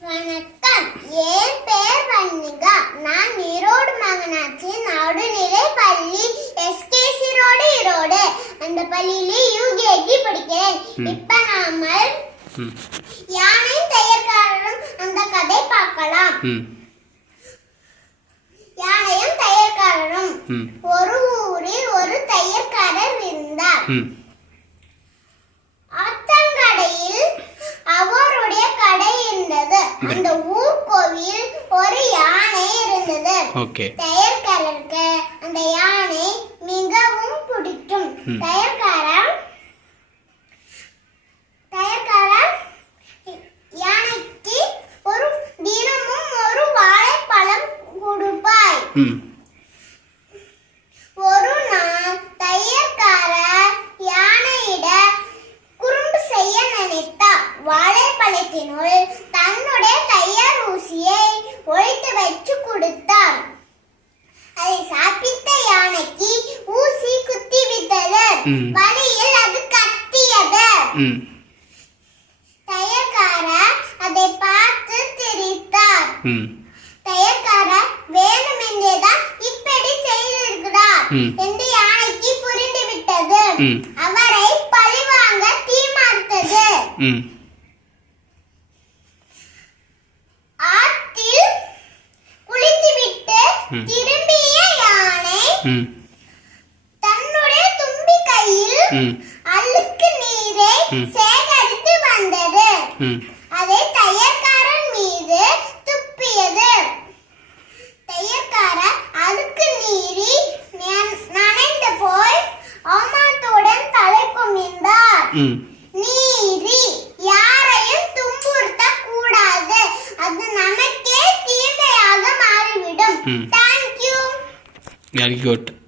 வணக்கம். என் பெயர் வன்னிகா நான் ஈரோடு மகனாட்சி நடுநிலை பள்ளி எஸ்கேசி ரோடு ஈரோடு. அந்த பள்ளியில யூகேஜி படிக்கிறேன். இப்ப நாம யானை தையற்காரரும் அந்த கதை பார்க்கலாம். யானையும் தையற்காரரும் ஒரு ஊரில் ஒரு தையற்காரர் இருந்தார். அந்த ஊர் கோவில் ஒரு யானை இருந்தது. ஓகே. தையற்காரருக்கு அந்த யானை மிகவும் பிடிக்கும். ம். தையற்காரன் தையற்காரன் யானைக்கு ஒரு தினமும் ஒரு வாழைப்பழம் கொடுப்பாய். வாழைப்பழத்தினுள் தன்னுடைய தையல் ஊசியை ஒழித்து வச்சு கொடுத்தார் அதை சாப்பிட்ட யானைக்கு ஊசி குத்திவிட்டது ம். வழியில் அது கத்தியது. ம் தையற்காரர் அதை பார்த்து திரித்தார். ம் தையற்காரர் வேணுமென்றேதான் இப்படி செய்திருக்கிறார். என்று யானைக்கு புரிந்து விட்டது. அவரை பழிவாங்க தீர்மானித்தது திரும்பிய யானை தன்னுடைய தும்பி கையில் அழுக்கு நீரை. சேகரித்து வந்தது. அதை தையற்காரன் மீது துப்பியது. தையற்காரர் அழுக்கு நீரி நன- நனைந்து போய் அவமானத்துடன் தலை குமிழ்ந்தார் நீரி யாரையும் துன்புறுத்த கூடாது அது நமக்கே தீமையாக மாறிவிடும். Very good.